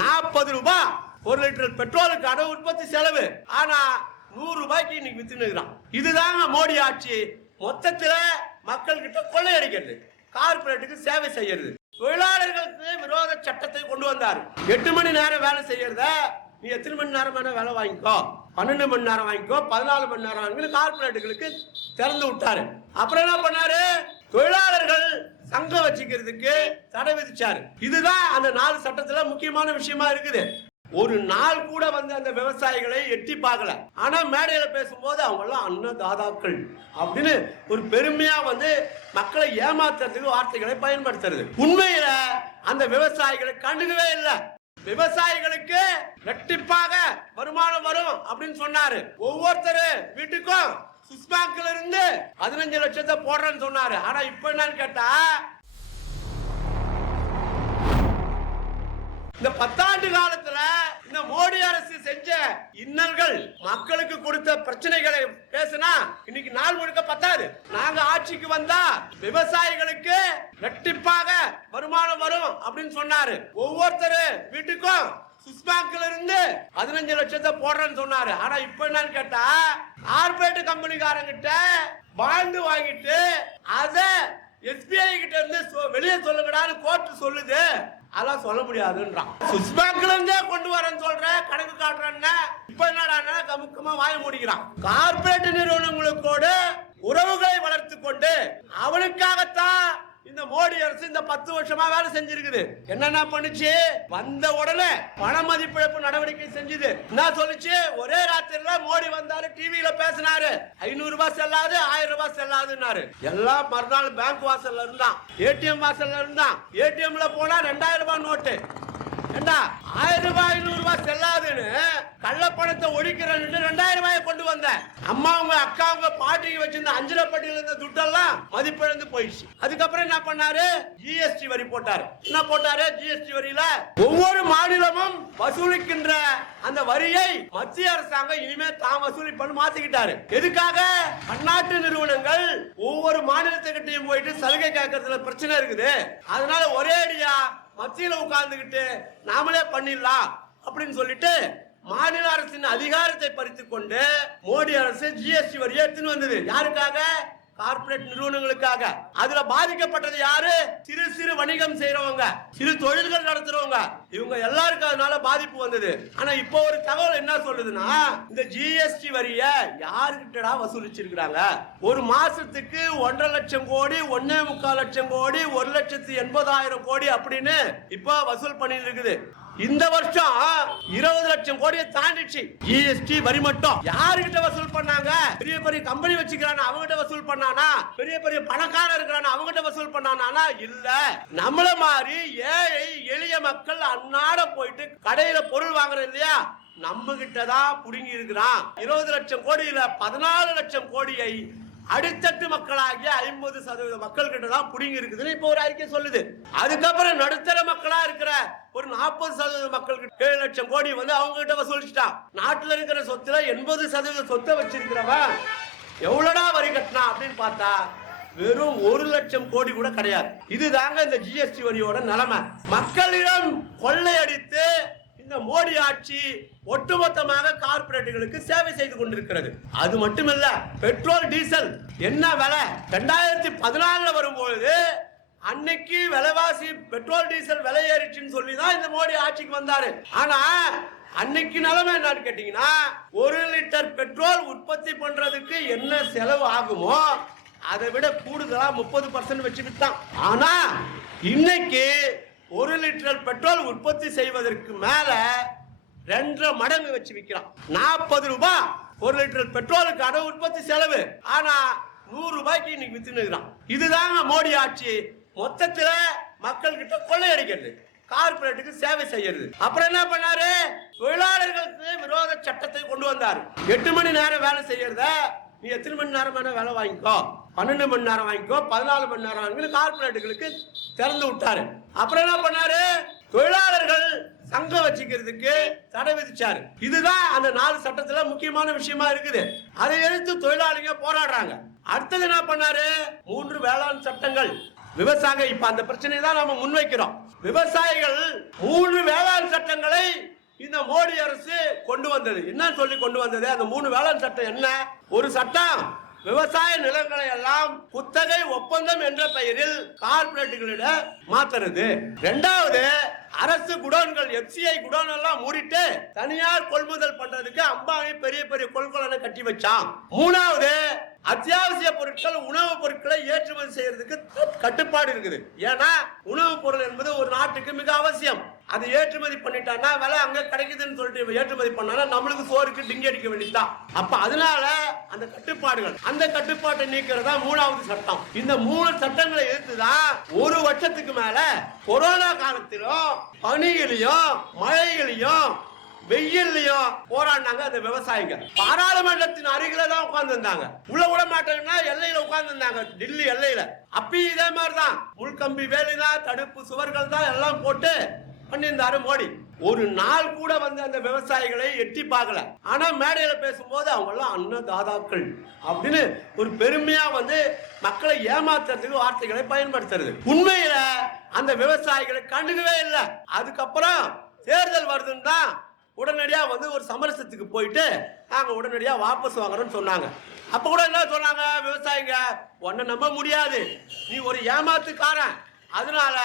40 ரூபாய் 1 லிட்டர் பெட்ரோலுக்கான உற்பத்தி செலவு. ஆனா 100 ரூபாய்க்கு இன்னைக்கு வித்துனுக்குறான். இதுதாங்க மோடி ஆட்சி. மொத்தத்துல மக்கள் கிட்ட கொள்ளையடிக்கிறது, கார்பரேட்டுக்கு சேவை செய்யறது. தொழிலாளர்களுக்கு விரோத சட்டத்தை கொண்டு வந்தார். 8 மணி நேரம் வேலை செய்யறத நீ எத்தனை மணி நேரம் வேணா வேலை வாங்கிக்கோ, 12 மணி நேரம் வாங்கிக்கோ, 14 மணி நேரம் வாங்கி கார்பரேட்டுகளுக்கு திறந்து விட்டாரு. அப்புறம் என்ன பண்ணாரு? தொழிலாளர்கள் சங்கம் வச்சுக்கிறதுக்கு தடை விதிச்சாரு. இதுதான் அந்த 4 சட்டத்துல முக்கியமான விஷயமா இருக்குது. ஒரு நாள் கூட வந்து அந்த விவசாயிகளை எட்டி பார்க்கல. ஆனா மேடையில பேசும்போது அவங்க எல்லாம் அன்னதாதாக்கள் அப்படின்னு ஒரு பெருமையா வந்து மக்களை ஏமாத்துறதுக்கு வார்த்தைகளை பயன்படுத்துறது. உண்மையில அந்த விவசாயிகளை கண்டுக்கவே இல்லை. விவசாயிகளுக்கு இரட்டிப்பாக வருமானம் வரும் அப்படின்னு சொன்னாரு. ஒவ்வொருத்தரு வீட்டுக்கும் சுவிஸ் பேங்க்ல இருந்து 15 லட்சத்தை போடுறேன்னு சொன்னாரு. ஆனா இப்ப என்னன்னு கேட்டா, இந்த 10 ஆண்டு காலத்துல இந்த மோடி அரசு செஞ்ச இன்னல்கள், மக்களுக்கு கொடுத்த பிரச்சனைகளை பேசினா இன்னைக்கு நாள் முழுக்க பத்தாது. நாங்க ஆட்சிக்கு வந்தா விவசாயிகளுக்கு இரட்டிப்பாக வருமானம் வரும் அப்படின்னு சொன்னாரு. ஒவ்வொருத்தரு வீட்டுக்கும் சுவிஸ் பேங்க்ல இருந்து 15 லட்சத்தை போடுறேன்னு சொன்னாரு. ஆனா இப்ப என்னன்னு கேட்டா, கார்பரேட் கம்பெனிக்காரங்கிட்ட பாண்டு வாங்கிட்டு அத SBI கிட்ட இருந்து வெளியே சொல்லுங்கடான்னு கோர்ட் சொல்லுது. அதெல்லாம் சொல்ல முடியாதுன்றான். சுவிஸ் பேங்க்ல இருந்தே கொண்டு வரேன்னு சொல்ற, கணக்கு காட்டுறேன்னு இப்ப என்னடா கமுக்கமா வாய மூடிக்கிறான். கார்பரேட் நிறுவனங்களோட உறவுகளை வளர்த்து கொண்டு அவனுக்காகத்தான் இந்த மோடி அரசு இந்த 10 வருஷமா வேலை செஞ்சிருக்குது. என்னென்ன பண்ணுச்சு? வந்த உடனே பண மதிப்பிழப்பு நடவடிக்கை செஞ்சது. என்ன சொல்லுச்சு? ஒரே ராத்திரில மோடி வந்தாரு, டிவியில பேசினாரு, 500 ரூபாய் செல்லாது, 1000 ரூபாய் செல்லாதுன்னாரு. எல்லாம் மறுநாள் பேங்க் வாசல்ல இருந்தான், ஏடிஎம் வாசல்ல இருந்தான். ஏடிஎம்ல போனா 2000 ரூபாய் நோட்டு. ஏண்டா 1000 ரூபாய் 500 ரூபாய் செல்லாதுன்னு கள்ள பணத்தை ஒழிக்கிறேன்னு 2000 ரூபாயை கொண்டு வந்த அம்மா, உங்க அக்கா, உங்க பாட்டிக்கு வச்சிருந்த அஞ்சலப்பட்டியில இருந்த துட்டெல்லாம் மதிப்பிழந்து போயிடுச்சு. அதுக்கப்புறம் என்ன பண்ணாரு? ஜிஎஸ்டி வரி போட்டாரு. என்ன போட்டாரு? ஜிஎஸ்டி வரியில ஒவ்வொரு மாநிலமும் வசூலிக்கின்ற அந்த வரியை மத்திய அரசாங்கம் இனிமே தான் வசூலிப்பன்னு மாத்திக்கிட்டாரு. எதுக்காக? பன்னாட்டு நிறுவனங்கள் ஒவ்வொரு மாநிலத்துக்கிட்டையும் போயிட்டு சலுகை கேட்கறதுல பிரச்சனை இருக்குது. அதனால ஒரே அடியா மத்தியில உட்கார்ந்துகிட்டு நாமளே பண்ணிடலாம் அப்படின்னு சொல்லிட்டு மாநில அரசின் அதிகாரத்தை பறித்துக் கொண்டு மோடி அரசு ஜிஎஸ்டி வரியை எடுத்துன்னு வந்தது. யாருக்காக? கார்பரேட் நிறுவனங்களுக்காக. அதுல பாதிக்கப்பட்டது யாரு? சிறு சிறு வணிகம் செய்யறவங்க, சிறு தொழில்கள் நடத்துறவங்க. இவங்க எல்லாருக்கும் அதனால பாதிப்பு வந்தது. ஆனா இப்போ ஒரு தகவல் என்ன சொல்லுதுன்னா, இந்த ஜிஎஸ்டி வரிய யாருக்கிட்டடா வசூலிச்சிருக்காங்க? ஒரு மாசத்துக்கு 1.5 லட்சம் கோடி, 1.25 லட்சம் கோடி, 1,80,000 கோடி அப்படின்னு இப்போ வசூல் பண்ணிட்டு இருக்குது. இந்த வருஷம் 20 லட்சம் கோடியை தாண்டிச்சு ஜிஎஸ்டி வரி மட்டும். யாருகிட்ட வசூல் பண்ணாங்க? பெரிய பெரிய கம்பெனி வச்சுக்கிறான அவங்ககிட்ட வசூல் பண்ணானா? பெரிய பெரிய பணக்காரர் இருக்கிறான அவங்ககிட்ட வசூல் பண்ணானா? இல்ல, நம்மள மாதிரி ஏழை எளிய மக்கள் அன்னாட போயிட்டு கடையில பொருள் வாங்குறது இல்லையா, நம்ம கிட்டதான் புடுங்கி இருக்கிறான். 20 லட்சம் கோடியில 14 லட்சம் கோடியை அடித்தட்டு மக்களாகிய 50% மக்கள் கிட்ட தான் புடிங்கி இருக்குதுன்னு இப்போ ஒரு அறிக்கை சொல்லுது. அதுக்கப்புறம் நடுத்தர மக்களா இருக்கிற ஒரு 40% மக்களுக்கு 7 லட்சம் கோடி வந்து அவங்க கிட்ட வசூலிச்சுட்டான். நாட்டுல இருக்கிற சொத்துல 80% சொத்தை வச்சிருக்கிறவன் எவ்வளவுடா வரி கட்டினா அப்படின்னு பார்த்தா வெறும் 1 லட்சம் கோடி கூட கிடையாது. இதுதாங்க இந்த ஜிஎஸ்டி வரியோட நிலைமை. மக்களிடம் கொள்ளையடித்து இந்த மோடி ஆட்சி ஒட்டுமொத்தமாக கார்பரேட்டுகளுக்கு சேவை செய்து கொண்டிருக்கிறது. அது மட்டுமல்ல, பெட்ரோல் டீசல் என்ன விலை 2014 வரும்போது அன்னைக்கு விலைவாசி பெட்ரோல் டீசல் விலை ஏறிச்சுன்னு சொல்லி தான் இந்த மோடி ஆட்சிக்கு வந்தாரு. ஆனா அன்னைக்கு நிலைமை என்னன்னு கேட்டீங்கன்னா, 1 லிட்டர் பெட்ரோல் உற்பத்தி பண்றதுக்கு என்ன செலவு ஆகுமோ அதை விட கூடுதலா 30% வச்சு விட்டான். ஆனா இன்னைக்கு 1 லிட்டர் பெட்ரோல் உற்பத்தி செய்வதற்கு மேல 2.5 மடங்கு வச்சு விற்கிறான். 40 ரூபாய் 1 லிட்டர் பெட்ரோலுக்கான உற்பத்தி செலவு. ஆனா 100 ரூபாய்க்கு இன்னைக்கு வித்துனுக்குறான். இதுதாங்க மோடி ஆட்சி. மொத்தத்துல மக்கள் கிட்ட கொள்ளையடிக்கிறது, கார்பரேட்டுக்கு சேவை செய்யறது. அப்புறம் என்ன பண்ணாரு? தொழிலாளர்களுக்கு விரோத சட்டத்தை கொண்டு வந்தாரு. 8 மணி நேரம் வேலை செய்யறத நீ எத்தனை மணி நேரம் வேணா வேலை வாங்கிக்கோ, 12 மணி நேரம் வாங்கிக்கோ, 14 மணி நேரம் வாங்கி கார்பரேட்டுகளுக்கு திறந்து விட்டாரு. அப்புறம் என்ன பண்ணாரு? தொழிலாளர்கள் சங்கம் வச்சுக்கிறதுக்கு தடை விதிச்சாரு. இதுதான் அந்த 4 சட்டத்துல முக்கியமான விஷயமா இருக்குது. அதை எதிர்த்து தொழிலாளிங்க போராடுறாங்க. அடுத்தது என்ன பண்ணாரு? 3 வேளாண் சட்டங்கள். விவசாயிகள் இப்ப அந்த பிரச்சனை தான் நாம முன்வைக்கிறோம். விவசாயிகள் 3 வேளாண் சட்டங்களை இந்த மோடி அரசு கொண்டு வந்தது. என்ன சொல்லி கொண்டு வந்தது? அந்த 3 வேளாண் சட்டம் என்ன? ஒரு சட்டம் விவசாய நிலங்களை எல்லாம் குத்தகை ஒப்பந்தம் என்ற பெயரில் கார்பரேட்டுகளிடம் மாத்துறது. 2வது, அரசு குடோன்கள் எஃப்சிஐ குடோன் எல்லாம் மூடிட்டு தனியார் கொள்முதல் பண்றதுக்கு அம்பானி பெரிய பெரிய கொள்கலனை கட்டி வச்சான். 3வது, அத்தியாவசிய பொருட்கள் உணவுப் பொருட்களை ஏற்றுமதி செய்யறதுக்கு கட்டுப்பாடு இருக்குது. ஏன்னா உணவுப் பொருள் என்பது ஒரு நாட்டுக்கு மிக அவசியம். அது ஏற்றுமதி பண்ணிட்டான்னா விலை அங்க கிடைக்குதுன்னு சொல்லிட்டு ஏற்றுமதி பண்ணா நம்மளுக்கு சோறுக்கு டிங்கி அடிக்க வேண்டியதுதான். அப்ப அதனால அந்த கட்டுப்பாடுகள், அந்த கட்டுப்பாட்டை நீக்கிறதா 3வது சட்டம். இந்த 3 சட்டங்களை எதிர்த்துதான் 1 வருஷத்துக்கு மேல கொரோனா காலத்திலும் பனியிலையும் மழையிலையும் வெயில்லையும் போராடினாங்க அந்த விவசாயிங்க. பாராளுமன்றத்தின் அருகில தான் உட்கார்ந்து இருந்தாங்க. உள்ள விட மாட்டாங்கன்னா எல்லையில உட்கார்ந்து இருந்தாங்க, டெல்லி எல்லையில. அப்பயும் இதே மாதிரிதான் முள்கம்பி வேலைதான், தடுப்பு சுவர்கள் தான் எல்லாம் போட்டு பண்ணியிருந்தாரு மோடி. ஒரு நாள் கூட வந்து அந்த விவசாயிகளை எட்டி பார்க்கல. ஆனா மேடையில பேசும்போது அவங்க எல்லாம் அன்னதாதாக்கள் அப்படின்னு ஒரு பெருமையா வந்து மக்களை ஏமாத்துறதுக்கு வார்த்தைகளை பயன்படுத்துறது. உண்மையில அந்த விவசாயிகளை கண்டுக்கவே இல்லை. அதுக்கப்புறம் தேர்தல் வருதுன்னு தான் உடனடியா வந்து ஒரு சமரசத்துக்கு போயிட்டு நாங்க உடனடியா வாபஸ் வாங்குறோம்னு சொன்னாங்க. அப்ப கூட என்ன சொன்னாங்க விவசாயிங்க, உன்னை நம்ப முடியாது, நீ ஒரு ஏமாத்துக்காரன், அதனால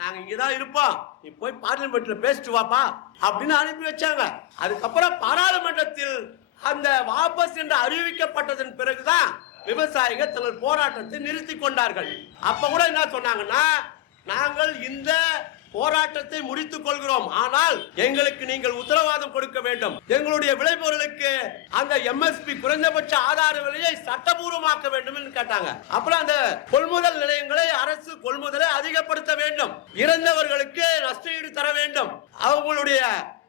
நாங்க இங்கதான் இருப்போம், நீ போய் பார்லிமெண்ட்ல பேசிட்டு வாப்பா அப்படின்னு அனுப்பி வச்சாங்க. அதுக்கப்புறம் பாராளுமன்றத்தில் அந்த வாபஸ் என்று அறிவிக்கப்பட்டதன் பிறகுதான் விவசாயிகள் தங்கள் போராட்டத்தை நிறுத்தி கொண்டார்கள். அப்ப கூட என்ன சொன்னாங்கன்னா, நாங்கள் இந்த போராட்டத்தை முடித்துக் கொள்கிறோம், ஆனால் எங்களுக்கு நீங்கள் உத்தரவாதம் கொடுக்க வேண்டும், எங்களுடைய விளைபொருளுக்கு அந்த எம்எஸ்பி குறைந்தபட்ச ஆதார விலையை சட்டபூர்வமாக்க வேண்டும் என்று கேட்டாங்க. அப்புறம் அந்த கொள்முதல் நிலையங்களை அரசு கொள்முதலை அதிகப்படுத்த வேண்டும், இறந்தவர்களுக்கு நஷ்டஈடு தர வேண்டும், அவங்களுடைய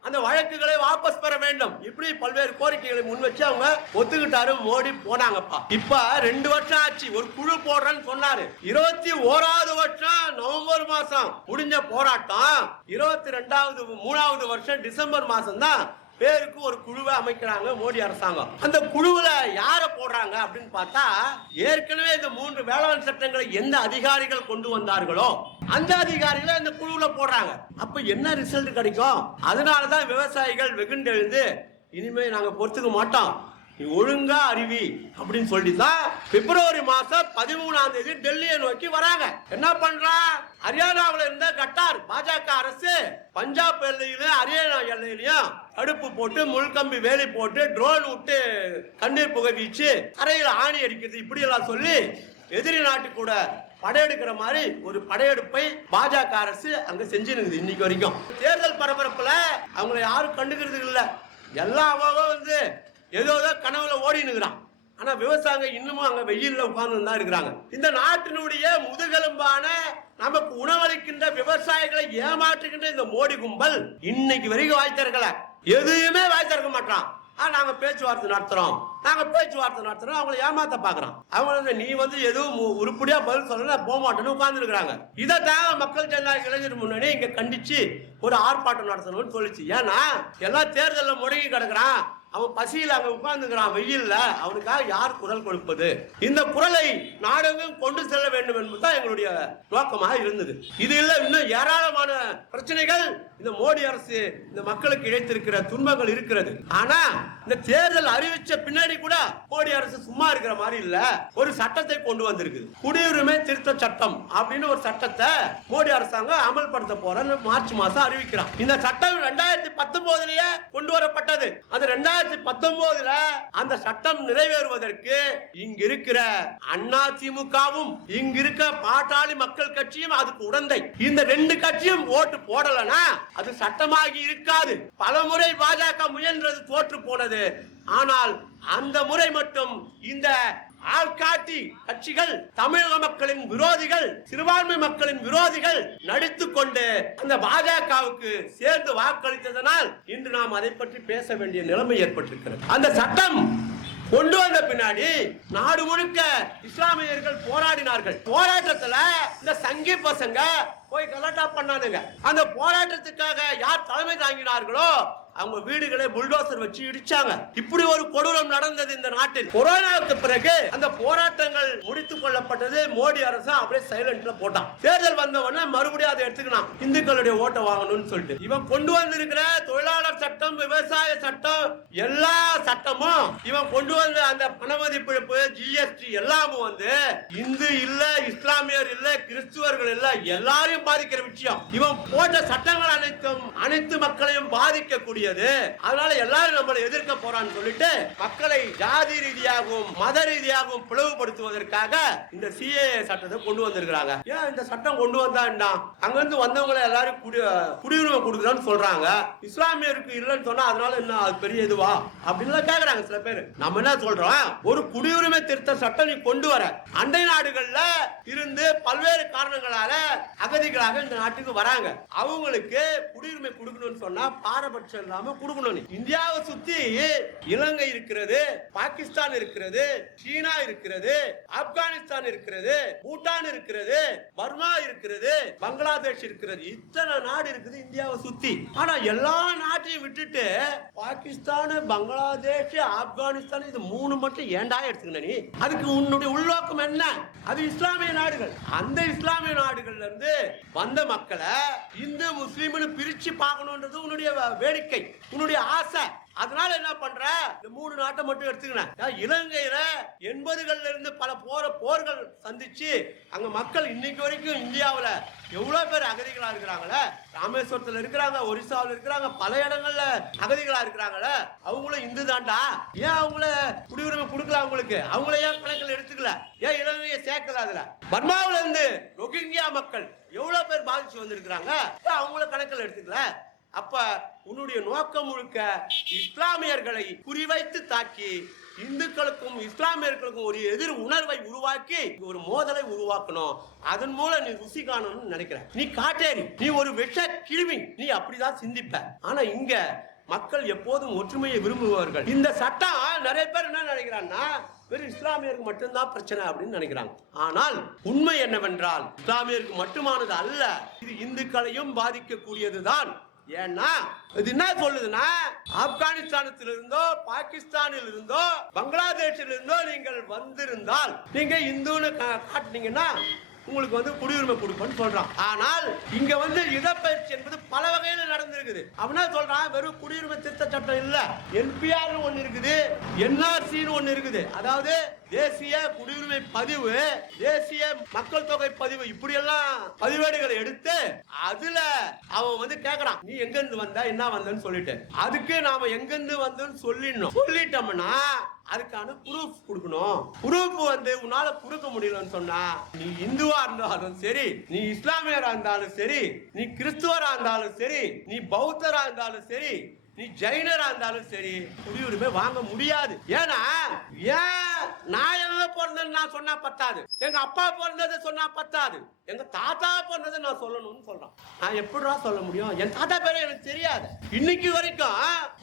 அந்த வழக்குகளை வாபஸ் பெற வேண்டும், இப்படி பல்வேறு கோரிக்கைகளை முன் வச்சு அவங்க ஒத்துக்கிட்டாரு. மோடி போனாங்கப்பா. இப்ப 2 வருஷம் ஆச்சு. ஒரு குழு போடுறேன்னு சொன்னாரு. 21வது வருஷம் நவம்பர் மாசம் முடிஞ்ச போராட்டம் 22வது 3வது வருஷம் டிசம்பர் மாசம் தான் பேருக்கு ஒரு குழுவை அமைக்கிறாங்க மோடி அரசாங்கம். அந்த குழுவுல யார போடுறாங்க அப்படின்னு பார்த்தா, ஏற்கனவே இந்த 3 வேளாண் சட்டங்களை எந்த அதிகாரிகள் கொண்டு வந்தார்களோ அந்த அதிகாரிகளை இந்த குழுவுல போடுறாங்க. அப்ப என்ன ரிசல்ட் கிடைக்கும்? அதனாலதான் விவசாயிகள் வெகுண்டெழுந்து இனிமே நாங்க பொறுத்துக்க மாட்டோம், நீ ஒழுங்கா அறிவி அப்படின்னு சொல்லிதான் பிப்ரவரி மாசம் 13ஆம் தேதி டெல்லியை நோக்கி வராங்க. என்ன பண்றான்? ஹரியானாவில் இருந்த கட்டார் பாஜக அரசு பஞ்சாப் எல்லையிலும் ஹரியானா எல்லையிலையும் தடுப்பு போட்டு முள்கம்பி வேலி போட்டு ட்ரோன் விட்டு கண்ணீர் புகை வீச்சு தரையில் ஆணி அடிக்கிறது, இப்படி எல்லாம் சொல்லி எதிரி நாட்டு கூட படையெடுக்கிற மாதிரி ஒரு படையெடுப்பை பாஜக அரசு அங்க செஞ்சுருக்குது. இன்னைக்கு வரைக்கும் தேர்தல் பரபரப்புல அவங்களை யாரும் கண்டுக்கிறது இல்லை. எல்லாம் வந்து ஏதோ கனவுல ஓடினுக்கிறான். ஆனா விவசாயிங்க இன்னமும் அங்க வெயில்ல உட்கார்ந்து தான் இருக்கிறாங்க. இந்த நாட்டினுடைய முதுகெலும்பான நமக்கு உணவளிக்கின்ற விவசாயிகளை ஏமாற்றுகின்ற இந்த மோடி கும்பல் இன்னைக்கு வரைக்கும் வாய் திறக்கல, எதுவுமே வாய் திறக்க மாட்டான். நாங்க பேச்சுவார்த்தை நடத்துறோம், அவங்களை ஏமாத்த பாக்குறான். அவங்க நீ வந்து எதுவும் உருப்படியா பதில் சொல்ல போக மாட்டேன்னு உட்கார்ந்து இருக்கிறாங்க. இதைத்தான் மக்கள் ஜனநாயக இளைஞர் முன்னணி இங்க கண்டிச்சு ஒரு ஆர்ப்பாட்டம் நடத்தணும்னு சொல்லிச்சு. ஏன்னா எல்லாம் தேர்தலில் முடங்கி கிடக்குறான், அவன் பசியில் அங்க உட்கார்ந்துக்கிறான் வெயில்ல, அவனுக்காக யார் குரல் கொடுப்பது? இந்த குரலை நாடெங்கும் கொண்டு செல்ல வேண்டும் என்பதுதான் எங்களுடைய நோக்கமாக இருந்தது. இது இல்ல, இன்னும் ஏராளமான பிரச்சனைகள் இந்த மோடி அரசு இந்த மக்களுக்கு இழைத்திருக்கிற துன்பங்கள் இருக்கிறது. ஆனா இந்த தேர்தல் அறிவிச்ச பின்னாடி கூட மோடி அரசு சும்மா இருக்கிற மாதிரி இல்ல, ஒரு சட்டத்தை கொண்டு வந்திருக்கு. குடியுரிமை திருத்த சட்டம் அப்படின்னு ஒரு சட்டத்தை மோடி அரசாங்கம் அமல்படுத்த போற மார்ச் மாசம் அறிவிக்கிறான். இந்த சட்டம் 2019 கொண்டு வரப்பட்டது. அது 2019 அந்த சட்டம் நிறைவேறுவதற்கு இங்க இருக்கிற அண்ணா திமுகவும் இங்க இருக்க பாட்டாளி மக்கள் கட்சியும் அதுக்கு உடந்தை. இந்த 2 கட்சியும் ஓட்டு போடலனா அது சட்டமாகி இருக்காது. பலமுறை பாஜக முயன்றது தோற்று போனது. ஆனால் அந்த முறை மட்டும் இந்த ஆள்காட்டி கட்சிகள், தமிழக மக்களின் விரோதிகள், சிறுபான்மை மக்களின் விரோதிகள் நடித்துக் கொண்டு அந்த பாஜகவுக்கு சேர்ந்து வாக்களித்ததனால் இன்று நாம் அதை பற்றி பேச வேண்டிய நிலைமை ஏற்பட்டிருக்கிறது. அந்த சட்டம் கொண்டு வந்த பின்னாடி நாடு முழுக்க இஸ்லாமியர்கள் போராடினார்கள். போராட்டத்துல இந்த சங்கி பசங்க போய் கலாட்டா பண்ணானுங்க. அந்த போராட்டத்துக்காக யார் தலைமை தாங்கினார்களோ அவங்க வீடுகளை புல்டோசர் வச்சு இடிச்சாங்க. இப்படி ஒரு கொடூரம் நடந்தது இந்த நாட்டில். கொரோனாவுக்கு பிறகு அந்த போராட்டங்கள் முடித்துக் கொள்ளப்பட்டது. மோடி அரசு அப்படியே சைலண்ட்ல போட்டான். தேர்தல் வந்தவன மறுபடியும் அதை எடுத்துக்கலாம், இந்துக்களுடைய ஓட்டை வாங்கணும்னு சொல்லிட்டு. இவன் கொண்டு வந்திருக்கிற தொழிலாளர் சட்டம், விவசாய சட்டம், எல்லா சட்டமும் இவன் கொண்டு வந்த அந்த பணமதிப்பிழப்பு, ஜிஎஸ்டி எல்லாமும் வந்து இந்து இல்ல, இஸ்லாமியர் இல்ல, கிறிஸ்துவர்கள் இல்ல, எல்லாரையும் பாதிக்கிற விஷயம். இவன் போட்ட சட்டங்கள் அனைத்தும் அனைத்து மக்களையும் பாதிக்கக்கூடியது. அதனால எல்லாரும் நம்மளை எதிர்க்க போறான்னு சொல்லிட்டு மக்களை ஜாதி ரீதியாகவும் மத ரீதியாகவும் பிளவுபடுத்துவதற்காக இந்த சிஏஏ சட்டத்தை கொண்டு வந்திருக்காங்க. ஏன் இந்த சட்டம் கொண்டு வந்தா அங்கிருந்து வந்தவங்களை எல்லாரும் குடியுரிமை கொடுக்குறான்னு சொல்றாங்க. இஸ்லாமியருக்கு இல்லைன்னு சொன்னா அதனால என்ன அது பெரிய இதுவா அப்படின்னு கேக்குறாங்க சில பேர். நம்ம என்ன சொல்றோம், ஒரு குடியுரிமை திருத்த சட்டம் நீ கொண்டு வர, அண்டை நாடுகள்ல இருந்து பல்வேறு காரணங்களால அகதிகளாக இந்த நாட்டுக்கு வராங்க, அவங்களுக்கு குடியுரிமை கொடுக்கணும்னு சொன்னா பாரபட்சம் இல்லாம கொடுக்கணும். இந்தியாவை சுத்தி இலங்கை இருக்கிறது, பாகிஸ்தான் இருக்கிறது, சீனா இருக்கிறது, ஆப்கானிஸ்தான் இருக்கிறது, பூட்டான் இருக்கிறது, பர்மா இருக்கிறது, பங்களாதேஷ் இருக்கிறது, இத்தனை நாடு இருக்குது இந்தியாவை சுத்தி. ஆனா எல்லா நாட்டையும் விட்டுட்டு பாகிஸ்தான், பங்களாதேஷ், ஆப்கானிஸ்தான் இது மூணு மட்டும் ஏண்டா எடுத்துக்கணும் நீ? அதுக்கு உன்னுடைய உள்நோக்கம் என்ன? அது இஸ்லாமிய நாடுகள். அந்த இஸ்லாமிய நாடுகள்ல இருந்து வந்த மக்களை இந்து முஸ்லீம்னு பிரிச்சு பார்க்கணும்ன்றது உன்னுடைய வேடிக்கை, உன்னுடைய ஆசை. அதனால என்ன பண்ற, இந்த மூணு நாட்டை மட்டும் எடுத்துக்கிறேன். இலங்கையில 80கள்ல இருந்து பல போர்கள் சந்திச்சு அங்க மக்கள் இன்னைக்கு வரைக்கும் இந்தியாவுல எவ்வளவு பேர் அகதிகளா இருக்கிறாங்களே, ராமேஸ்வரத்துல இருக்கிறாங்க, ஒரிசாவில் இருக்கிறாங்க, பல இடங்கள்ல அகதிகளா இருக்கிறாங்கள, அவங்களும் இந்து தாண்டா. ஏன் அவங்கள குடியுரிமை கொடுக்கல? அவங்களுக்கு அவங்கள ஏன் கணக்கில் எடுத்துக்கல? ஏன் இலங்கையை சேர்க்கல? அதுல பர்மாவில இருந்து ரோஹிங்கியா மக்கள் எவ்வளவு பேர் பாதிச்சு வந்திருக்கிறாங்க, அவங்கள கணக்கில் எடுத்துக்கல. அப்ப உன்னுடைய நோக்கம் முழுக்க இஸ்லாமியர்களை குறிவைத்து தாக்கி இந்துக்களுக்கும் இஸ்லாமியர்களுக்கும் ஒரு எதிர் உணர்வை உருவாக்கி ஒரு மோதலை உருவாக்கணும். அதன் மூலம் நீ ருசி காணணும்னு நினைக்கிற. நீ காட்டேரி, நீ ஒரு விஷ கிருமி, நீ அப்படிதான் சிந்திப்ப. ஆனா இங்க மக்கள் எப்போதும் ஒற்றுமையை விரும்புவார்கள். இந்த சட்டம் நிறைய பேர் என்ன நினைக்கிறான்னா வெறும் இஸ்லாமியருக்கு மட்டும்தான் பிரச்சனை அப்படின்னு நினைக்கிறாங்க. ஆனால் உண்மை என்னவென்றால் இஸ்லாமியருக்கு மட்டுமானது அல்ல, இது இந்துக்களையும் பாதிக்கக்கூடியதுதான். ஏன்னா இது என்ன சொல்லுதுன்னா, ஆப்கானிஸ்தானத்தில் இருந்தோ, பாகிஸ்தானில் இருந்தோ, பங்களாதேஷில் இருந்தோ நீங்கள் வந்திருந்தால் நீங்க இந்துன்னு காட்டினீங்கன்னா உங்களுக்கு வந்து குடியுரிமை கொடுப்போம்னு சொல்றான். ஆனால் இங்க வந்து இடப்பெயர்ச்சி என்பது பல வகையில நடந்திருக்குது. அப்படின்னா சொல்றான் வெறும் குடியுரிமை திருத்த சட்டம் இல்ல, என்பிஆர் ஒன்னு இருக்குது, என்ஆர்சின்னு ஒன்னு இருக்குது. அதாவது தேசிய குடியுரிமை பதிவு, தேசிய மக்கள் தொகை பதிவு, இப்படி எல்லாம் பதிவேடுகளை எடுத்து அதுல அவன் வந்து கேக்குறான், நீ எங்க இருந்து வந்த, என்ன வந்தன்னு சொல்லிட்டு அதுக்கு நாம எங்க இருந்து வந்தோம்னு சொல்லிட்டோம்னா அதுக்கான ப்ரூஃப் கொடுக்கணும். ப்ரூஃப் வந்து உன்னால கொடுக்க முடியலன்னு சொன்னா நீ இந்துவா இருந்தாலும் சரி, நீ இஸ்லாமியரா இருந்தாலும் சரி, நீ கிறிஸ்துவரா இருந்தாலும் சரி, நீ பௌத்தரா இருந்தாலும் சரி, நீ ஜெயினரா இருந்தாலும் சரி குடியுரிமை வாங்க முடியாது. ஏன்னா நான் எங்க பிறந்தேன்னு நான் சொன்னா பத்தாது, எங்க அப்பா பிறந்ததை சொன்னா பத்தாது, எங்க தாத்தா பிறந்ததை நான் சொல்லணும்னு சொல்றான். நான் எப்படிடா சொல்ல முடியும்? என் தாத்தா பேரை எனக்கு தெரியாது. இன்னைக்கு வரைக்கும்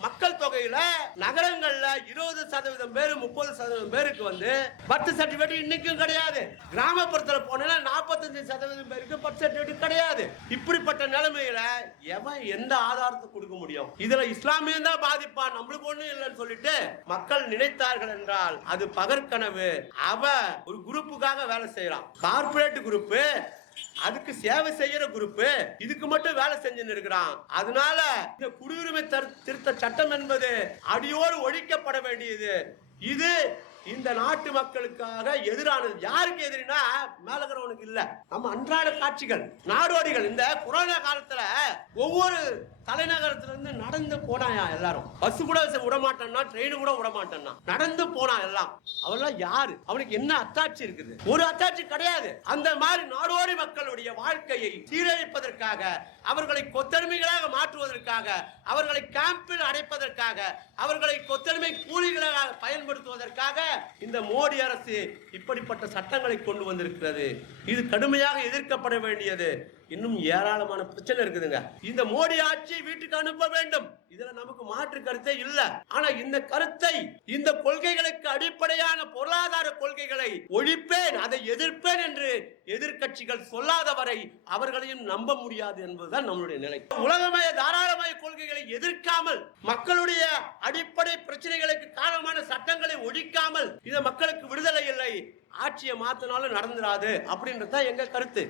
மக்கள் தொகையில நகரங்கள்ல 20% பேரு 30% பேருக்கு வந்து பர்த் சர்டிபிகேட் இன்னைக்கும் கிடையாது. கிராமப்புறத்துல போனா 45% பேருக்கு பர்த் சர்டிபிகேட் கிடையாது. இப்படிப்பட்ட நிலைமையில எவன் எந்த ஆதாரத்தை கொடுக்க முடியும்? இதுல இஸ்லாமியம் தான் பாதிப்பான், நம்மளுக்கு ஒண்ணும் இல்லைன்னு சொல்லிட்டு மக்கள் நினைத்தார்கள் என்றால் அது பகற்கனவு. அவ ஒரு குரூப்புக்காக வேலை செய்யறான், கார்பரேட் குரூப், அதுக்கு சேவை செய்யற குரூப், இதுக்கு மட்டும் வேலை செஞ்சுன்னு இருக்கிறான். அதனால இந்த குடியுரிமை திருத்த சட்டம் என்பது அடியோடு ஒழிக்கப்பட வேண்டியது. இது இந்த நாட்டு மக்களுக்காக எதிரானது. யாருக்கு எதிரினா மேலகிறவனுக்கு இல்ல, நம்ம அன்றாட காட்சிகள், நாடோடிகள். இந்த கொரோனா காலத்துல ஒவ்வொரு தலைநகரத்துல இருந்து நடந்து போனாயா எல்லாரும், பஸ் கூட விட மாட்டான்னா, ட்ரெயின் கூட விட மாட்டான்னா, நடந்து போனா எல்லாம். அவெல்லாம் யாரு? அவனுக்கு என்ன அத்தாட்சி இருக்குது? ஒரு அத்தாட்சி கிடையாது. அந்த மாதிரி நாடோடி மக்களுடைய வாழ்க்கையை சீரழிப்பதற்காக, அவர்களை கொத்தடிமைகளாக மாற்றுவதற்காக, அவர்களை கேம்பில் அடைப்பதற்காக, அவர்களை கொத்தடிமை கூலிகளாக பயன்படுத்துவதற்காக இந்த மோடி அரசு இப்படிப்பட்ட சட்டங்களை கொண்டு வந்திருக்கிறது. இது கடுமையாக எதிர்க்கப்பட வேண்டியது. இன்னும் ஏராளமான பிரச்சனை இருக்குதுங்க. இந்த மோடி ஆட்சி வீட்டுக்கு அனுப்ப வேண்டும், இதுல நமக்கு மாற்று கருத்தே இல்ல. ஆனா இந்த கருத்தை, இந்த கொள்கைகளுக்கு அடிப்படையான பொருளாதார கொள்கைகளை ஒழிப்பேன், அதை எதிர்ப்பேன் என்று எதிர்கட்சிகள் சொல்லாத வரை அவர்களையும் நம்ப முடியாது என்பதுதான் நம்மளுடைய நிலை. உலகமய தாராளமய கொள்கைகளை எதிர்க்காமல், மக்களுடைய அடிப்படை பிரச்சனைகளுக்கு காரணமான சட்டங்களை ஒழிக்காமல் இந்த மக்களுக்கு விடுதலை இல்லை. ஆட்சியை மாத்தினாலும் நடந்துராது அப்படின்றதுதான் எங்க கருத்து.